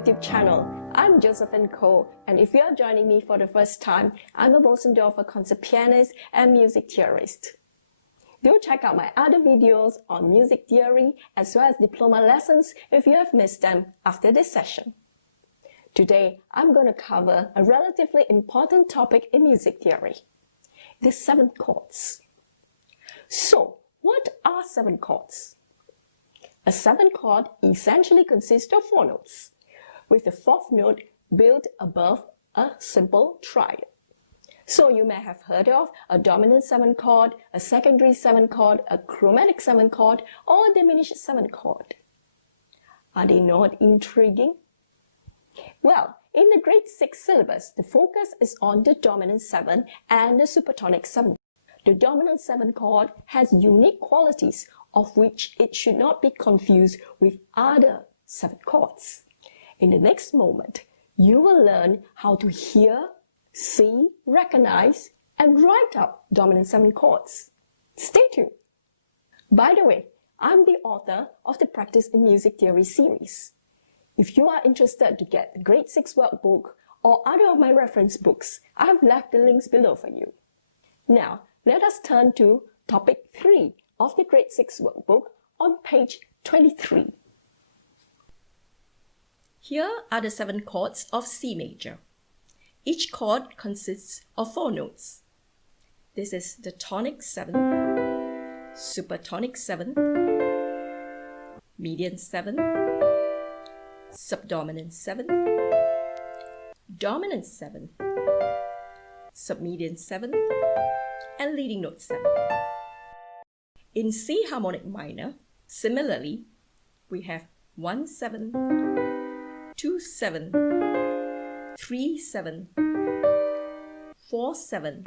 YouTube channel. I'm Josephine Koh, and if you are joining me for the first time, I'm a Bosendorfer concert pianist and music theorist. Do check out my other videos on music theory as well as diploma lessons if you have missed them after this session. Today, I'm going to cover a relatively important topic in music theory, the 7 chords. So, what are 7 chords? A 7 chord essentially consists of 4 notes, with the 4th note built above a simple triad. So you may have heard of a dominant 7 chord, a secondary 7 chord, a chromatic 7 chord, or a diminished 7 chord. Are they not intriguing? Well, in the grade 6 syllabus, the focus is on the dominant 7 and the supertonic 7. The dominant 7 chord has unique qualities of which it should not be confused with other 7 chords. In the next moment, you will learn how to hear, see, recognize, and write up dominant 7 chords. Stay tuned! By the way, I'm the author of the Practice in Music Theory series. If you are interested to get the grade 6 workbook or other of my reference books, I have left the links below for you. Now, let us turn to topic 3 of the grade 6 workbook on page 23. Here are the 7 chords of C major. Each chord consists of 4 notes. This is the tonic 7, supertonic 7, median 7, subdominant 7, dominant 7, submedian 7, and leading note 7. In C harmonic minor, similarly, we have 1 7, 2 7, 3 7, 4 7,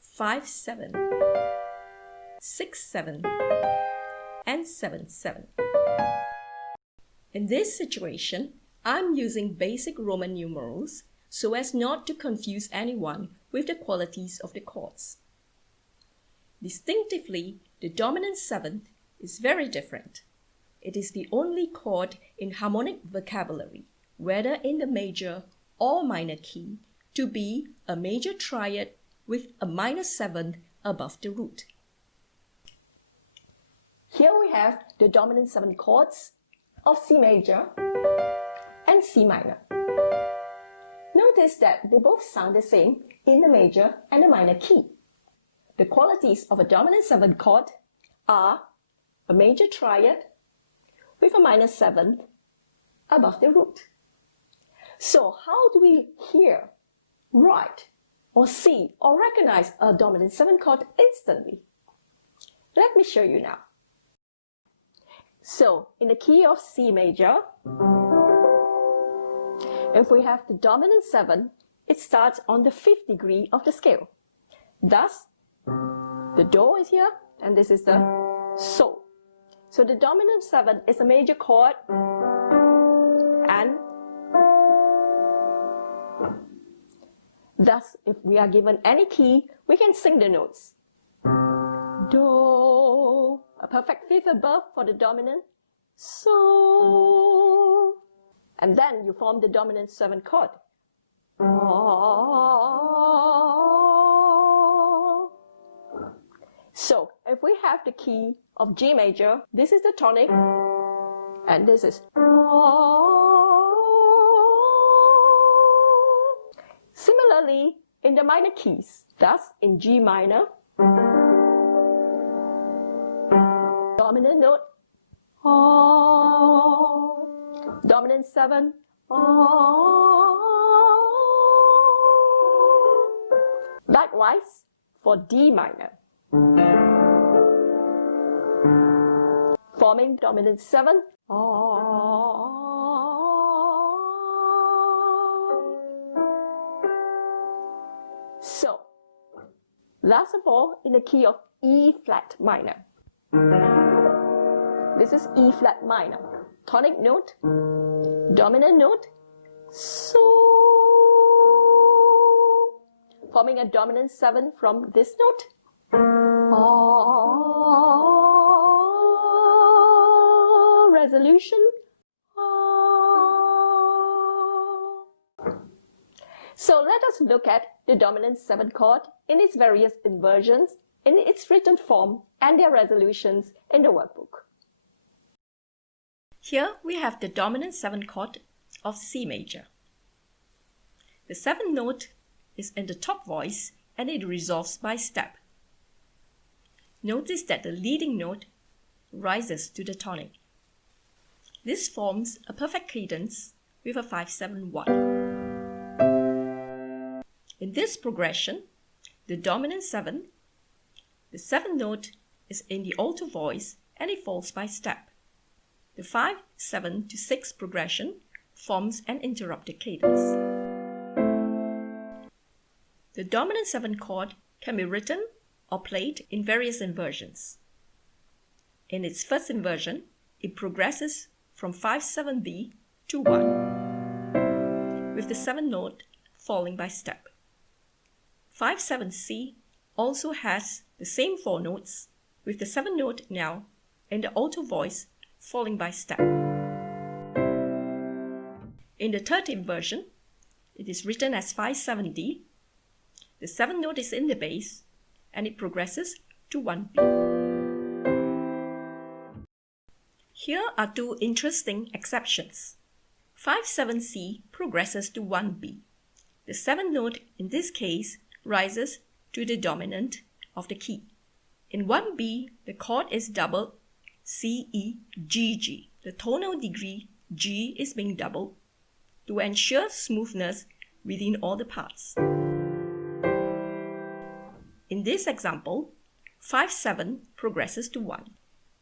5 7, 6 7, and 7 7. In this situation, I'm using basic Roman numerals so as not to confuse anyone with the qualities of the chords. Distinctively, the dominant 7th is very different. It is the only chord in harmonic vocabulary, whether in the major or minor key, to be a major triad with a minor 7th above the root. Here we have the dominant 7 chords of C major and C minor. Notice that they both sound the same in the major and the minor key. The qualities of a dominant 7 chord are a major triad with a minor 7th above the root. So how do we hear, write, or see or recognize a dominant 7 chord instantly? Let me show you now. So in the key of C major, if we have the dominant 7, it starts on the 5th degree of the scale. Thus, the Do is here, and this is the So. So the dominant 7 is a major chord, and thus, if we are given any key, we can sing the notes. Do, a perfect 5th above for the dominant, So, and then you form the dominant 7 chord. So, if we have the key of G major, this is the tonic, and this is. Similarly, in the minor keys, thus in G minor, dominant note, dominant 7, likewise for D minor, forming dominant 7, So, last of all, in the key of E flat minor. This is E flat minor, tonic note, dominant note, So, forming a dominant 7 from this note. Resolution. So let us look at the dominant 7 chord in its various inversions, in its written form, and their resolutions in the workbook. Here we have the dominant 7 chord of C major. The 7th note is in the top voice and it resolves by step. Notice that the leading note rises to the tonic. This forms a perfect cadence with a 5-7-1. In this progression, the dominant 7, the 7th note is in the alto voice and it falls by step. The 5-7 to 6 progression forms an interrupted cadence. The dominant 7 chord can be written or played in various inversions. In its first inversion, it progresses from 5-7B to 1, with the 7th note falling by step. 5-7C also has the same 4 notes, with the 7th note now in the alto voice falling by step. In the third inversion, it is written as 5-7D. The 7th note is in the bass and it progresses to 1B. Here are 2 interesting exceptions. 5-7C progresses to 1B. The 7th note in this case rises to the dominant of the key. In 1B, the chord is doubled C, E, G, G. The tonal degree G is being doubled to ensure smoothness within all the parts. In this example, 5-7 progresses to 1,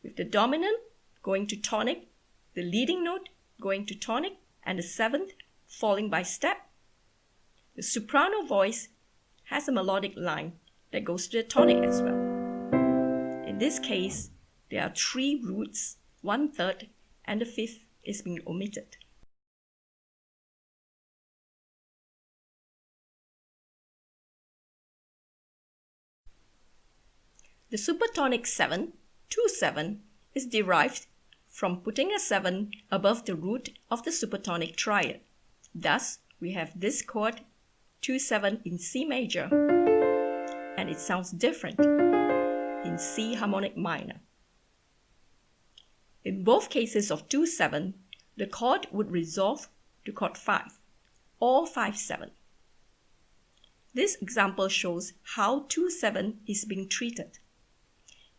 with the dominant going to tonic, the leading note going to tonic, and the 7th falling by step. The soprano voice has a melodic line that goes to the tonic as well. In this case, there are 3 roots, 1/3, and the 5th is being omitted. The supertonic 7, 2-7, is derived from putting a 7 above the root of the supertonic triad. Thus, we have this chord 2-7 in C major, and it sounds different in C harmonic minor. In both cases of 2-7, the chord would resolve to chord 5 or 5-7. This example shows how 2-7 is being treated.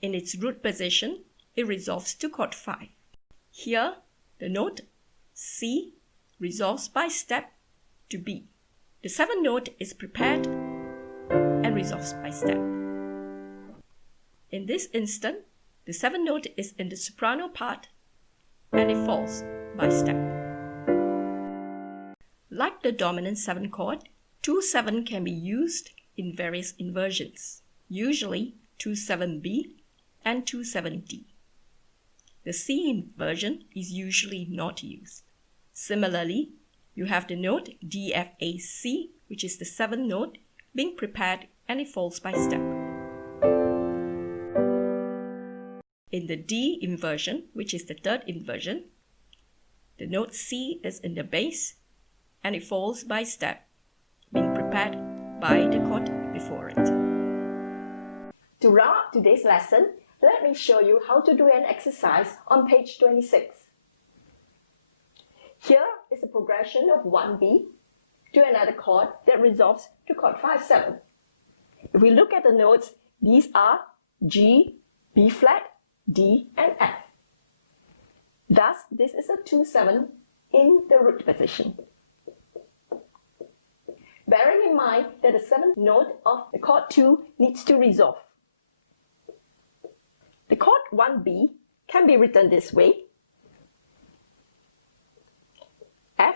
In its root position, it resolves to chord 5. Here, the note C resolves by step to B. The 7th note is prepared and resolves by step. In this instant, the 7th note is in the soprano part and it falls by step. Like the dominant 7 chord, 2-7 can be used in various inversions, usually 2-7B and 2-7D. The C inversion is usually not used. Similarly, you have the note D, F, A, C, which is the 7th note, being prepared and it falls by step. In the D inversion, which is the 3rd inversion, the note C is in the bass and it falls by step, being prepared by the chord before it. To round up today's lesson, let me show you how to do an exercise on page 26. Here is a progression of 1B to another chord that resolves to chord 5-7. If we look at the notes, these are G, B flat, D, and F. Thus, this is a 2-7 in the root position. Bearing in mind that the 7th note of the chord 2 needs to resolve. The chord 1B can be written this way: F,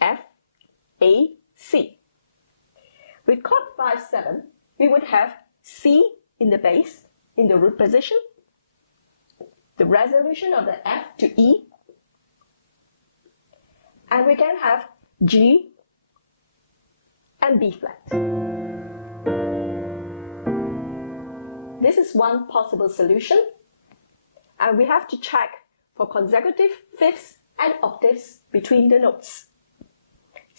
F, A, C. With chord 5-7, we would have C in the bass, in the root position, the resolution of the F to E, and we can have G and B flat. This is one possible solution, and we have to check for consecutive fifths and octaves between the notes.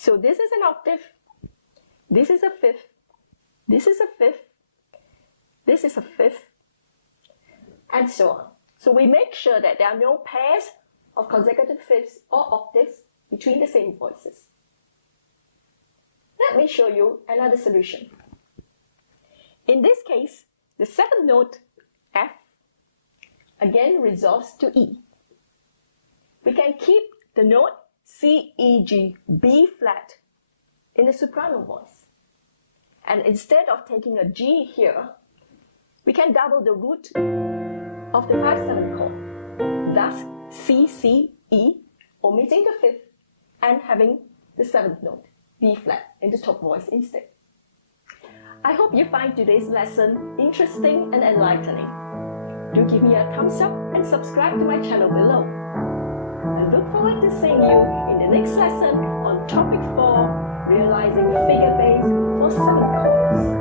So this is an octave, this is a fifth, this is a fifth, this is a fifth, and so on. So we make sure that there are no pairs of consecutive fifths or octaves between the same voices. Let me show you another solution. In this case, the seventh note, F, again resolves to E. We can keep the note C, E, G, B flat in the soprano voice. And instead of taking a G here, we can double the root of the 5/7 chord. Thus, C, C, E, omitting the fifth and having the seventh note, B flat, in the top voice instead. I hope you find today's lesson interesting and enlightening. Do give me a thumbs up and subscribe to my channel below. I look forward to seeing you in the next lesson on topic 4, realizing figure bass for 7 chords.